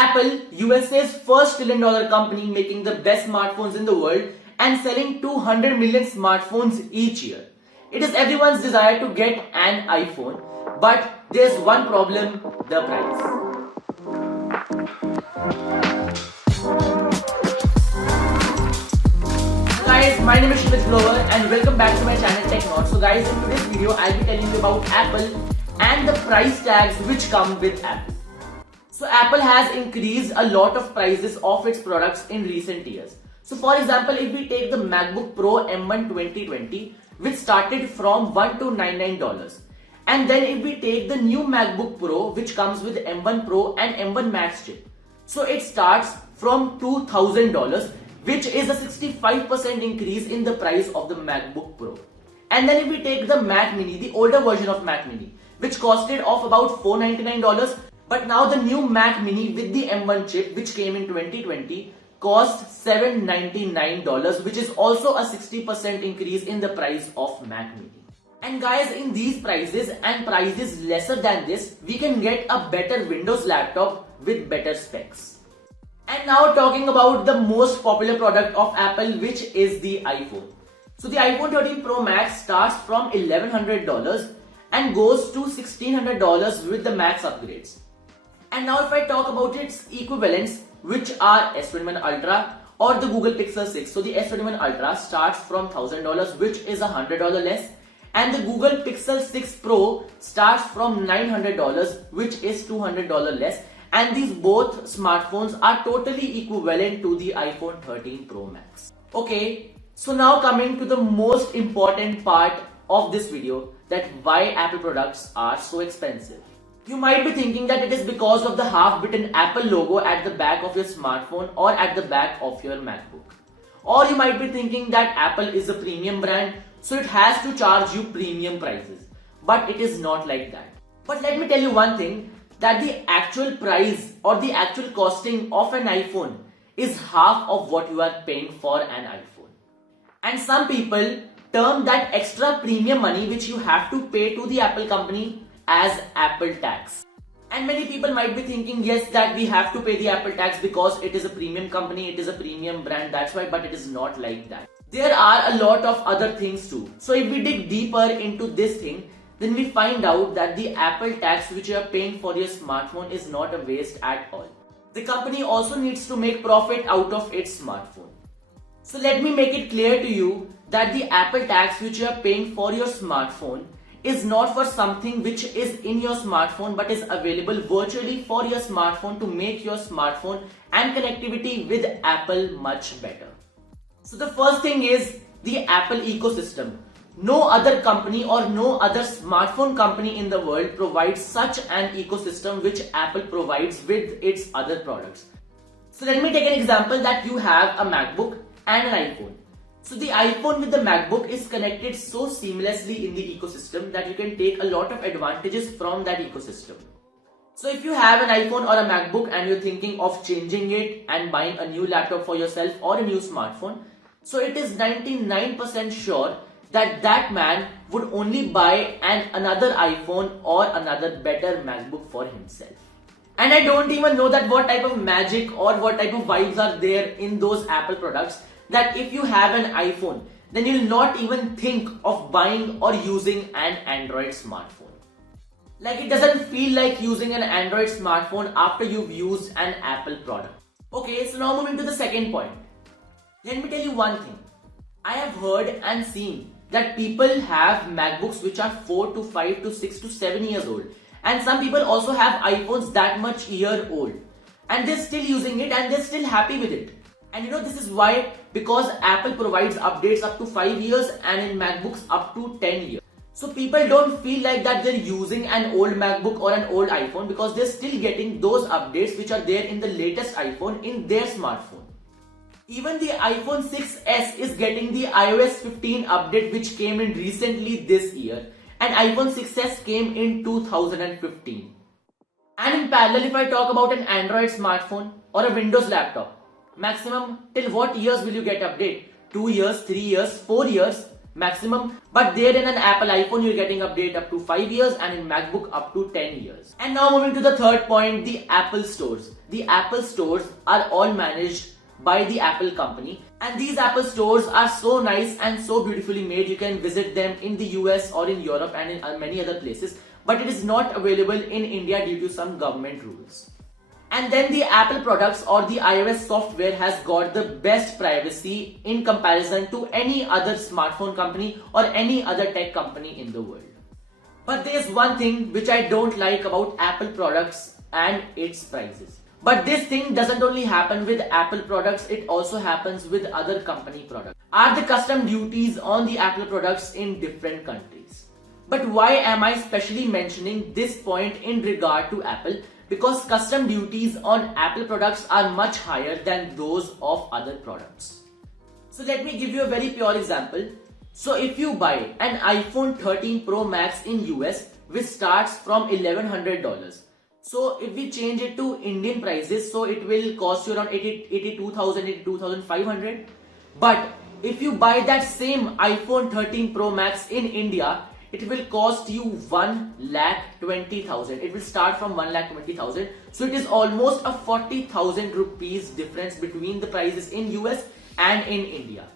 Apple, USA's first trillion-dollar company making the best smartphones in the world and selling 200 million smartphones each year. It is everyone's desire to get an iPhone, but there's one problem, the price. Guys, my name is Shimit Glover and welcome back to my channel TechNauts. So guys, in today's video, I'll be telling you about Apple and the price tags which come with Apple. So Apple has increased a lot of prices of its products in recent years. So for example, if we take the MacBook Pro M1 2020, which started from $1299, and then if we take the new MacBook Pro, which comes with M1 Pro and M1 Max chip, so it starts from $2000, which is a 65% increase in the price of the MacBook Pro. And then if we take the Mac Mini, the older version of Mac Mini, which costed of about $499, but now the new Mac Mini with the M1 chip, which came in 2020, cost $799, which is also a 60% increase in the price of Mac Mini. And guys, in these prices and prices lesser than this, we can get a better Windows laptop with better specs. And now talking about the most popular product of Apple, which is the iPhone. So the iPhone 13 Pro Max starts from $1,100 and goes to $1,600 with the Max upgrades. And now if I talk about its equivalents, which are S21 Ultra or the Google Pixel 6. So the S21 Ultra starts from $1,000, which is $100 less, and the Google Pixel 6 Pro starts from $900, which is $200 less. And these both smartphones are totally equivalent to the iPhone 13 Pro Max. Okay, so now coming to the most important part of this video, that why Apple products are so expensive. You might be thinking that it is because of the half-bitten Apple logo at the back of your smartphone or at the back of your MacBook. Or you might be thinking that Apple is a premium brand, so it has to charge you premium prices. But it is not like that. But let me tell you one thing, that the actual price or the actual costing of an iPhone is half of what you are paying for an iPhone. And some people term that extra premium money which you have to pay to the Apple company as Apple tax. And many people might be thinking, yes, that we have to pay the Apple tax because it is a premium company, it is a premium brand, that's why, but it is not like that. There are a lot of other things too. So if we dig deeper into this thing, then we find out that the Apple tax which you are paying for your smartphone is not a waste at all. The company also needs to make profit out of its smartphone. So let me make it clear to you that the Apple tax which you are paying for your smartphone is not for something which is in your smartphone but is available virtually for your smartphone to make your smartphone and connectivity with Apple much better. So the first thing is the Apple ecosystem. No other company or no other smartphone company in the world provides such an ecosystem which Apple provides with its other products. So let me take an example that you have a MacBook and an iPhone. So the iPhone with the MacBook is connected so seamlessly in the ecosystem that you can take a lot of advantages from that ecosystem. So if you have an iPhone or a MacBook and you're thinking of changing it and buying a new laptop for yourself or a new smartphone, so it is 99% sure that that man would only buy another iPhone or another better MacBook for himself. And I don't even know that what type of magic or what type of vibes are there in those Apple products, that if you have an iPhone, then you'll not even think of buying or using an Android smartphone. Like, it doesn't feel like using an Android smartphone after you've used an Apple product. Okay, so now moving to the second point. Let me tell you one thing. I have heard and seen that people have MacBooks which are 4 to 5 to 6 to 7 years old. And some people also have iPhones that much year old. And they're still using it and they're still happy with it. And you know this is why, because Apple provides updates up to 5 years and in MacBooks up to 10 years. So people don't feel like that they're using an old MacBook or an old iPhone because they're still getting those updates which are there in the latest iPhone in their smartphone. Even the iPhone 6s is getting the iOS 15 update which came in recently this year, and iPhone 6s came in 2015. And in parallel, if I talk about an Android smartphone or a Windows laptop, maximum till what years will you get update? 2 years, 3 years, 4 years? maximum. But there in an Apple iPhone, you're getting update up to 5 years, and in MacBook up to 10 years. And now moving to the third point, the Apple stores. The Apple stores are all managed by the Apple company, and these Apple stores are so nice and so beautifully made. You can visit them in the US or in Europe and in many other places, but it is not available in India due to some government rules. And then the Apple products or the iOS software has got the best privacy in comparison to any other smartphone company or any other tech company in the world. But there's one thing which I don't like about Apple products and its prices. But this thing doesn't only happen with Apple products, it also happens with other company products. Are the custom duties on the Apple products in different countries? But why am I specially mentioning this point in regard to Apple? Because custom duties on Apple products are much higher than those of other products. So let me give you a very pure example. So if you buy an iPhone 13 Pro Max in US, which starts from $1,100. So if we change it to Indian prices, so it will cost you around 82,500. But if you buy that same iPhone 13 Pro Max in India, it will cost you 1,20,000. It will start from 1,20,000. So it is almost a 40,000 rupees difference between the prices in US and in India.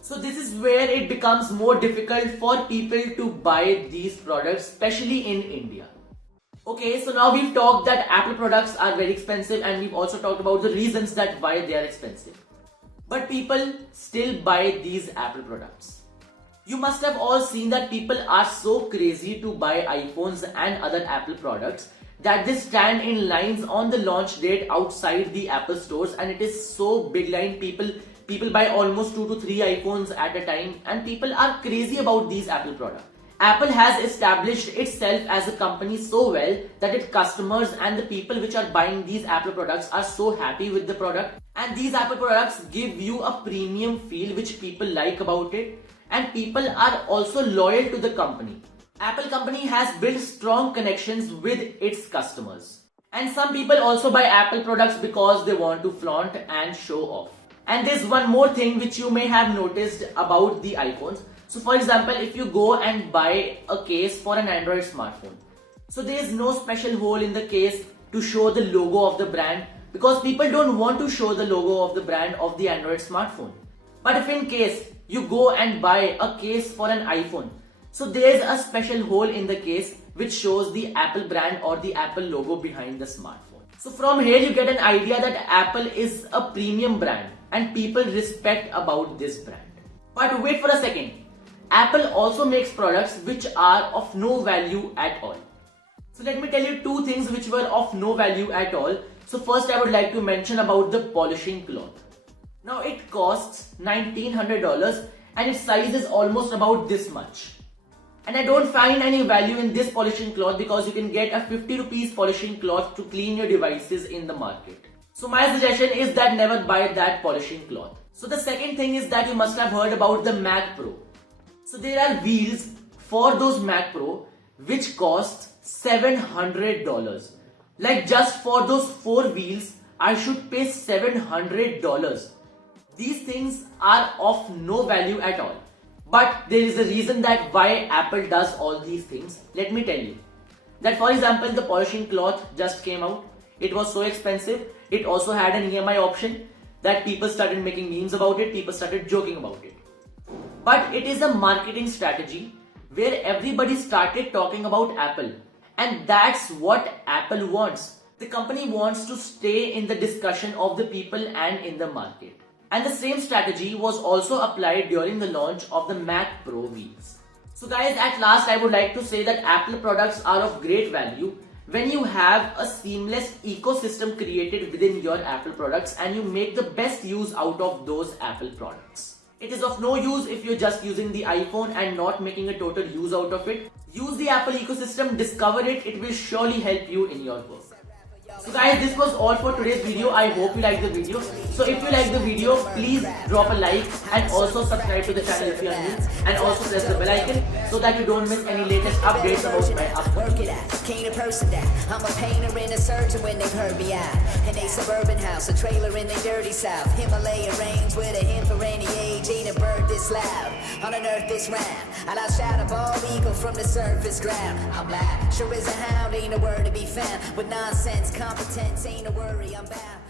So this is where it becomes more difficult for people to buy these products, especially in India. Okay, so now we've talked that Apple products are very expensive, and we've also talked about the reasons that why they are expensive. But people still buy these Apple products. You must have all seen that people are so crazy to buy iPhones and other Apple products that they stand in lines on the launch date outside the Apple stores, and it is so big line. People buy almost 2 to 3 iPhones at a time, and people are crazy about these Apple products. Apple has established itself as a company so well that its customers and the people which are buying these Apple products are so happy with the product, and these Apple products give you a premium feel which people like about it, and people are also loyal to the company. Apple company has built strong connections with its customers, and some people also buy Apple products because they want to flaunt and show off. And there's one more thing which you may have noticed about the iPhones. So for example, if you go and buy a case for an Android smartphone, so there is no special hole in the case to show the logo of the brand, because people don't want to show the logo of the brand of the Android smartphone. But if in case you go and buy a case for an iPhone, so there is a special hole in the case which shows the Apple brand or the Apple logo behind the smartphone. So from here you get an idea that Apple is a premium brand and people respect about this brand. But wait for a second. Apple also makes products which are of no value at all. So let me tell you two things which were of no value at all. So first I would like to mention about the polishing cloth. Now it costs $1,900 and its size is almost about this much. And I don't find any value in this polishing cloth because you can get a 50 rupees polishing cloth to clean your devices in the market. So my suggestion is that never buy that polishing cloth. So the second thing is that you must have heard about the Mac Pro. So there are wheels for those Mac Pro which cost $700. Like just for those 4 wheels, I should pay $700. These things are of no value at all. But there is a reason that why Apple does all these things. Let me tell you. That for example, the polishing cloth just came out. It was so expensive. It also had an EMI option that people started making memes about it. People started joking about it. But it is a marketing strategy where everybody started talking about Apple. And that's what Apple wants. The company wants to stay in the discussion of the people and in the market. And the same strategy was also applied during the launch of the Mac Pro wheels. So guys, at last I would like to say that Apple products are of great value when you have a seamless ecosystem created within your Apple products and you make the best use out of those Apple products. It is of no use if you're just using the iPhone and not making a total use out of it. Use the Apple ecosystem, discover it, it will surely help you in your work. So guys, this was all for today's video. I hope you liked the video. So if you like the video, please drop a like and also subscribe to the channel if you are new, and also press the bell icon so that you don't miss any latest updates about my upcoming videos. Can't a person that I'm a painter and a surgeon when they've heard me out. In a suburban house, a trailer in the dirty south. Himalaya range with a hint for any age. Ain't a bird this loud on an earth this round. I'll outshout a bald eagle from the surface ground. I'm black, sure as a hound, ain't a word to be found. With nonsense, competence, ain't a worry, I'm bound.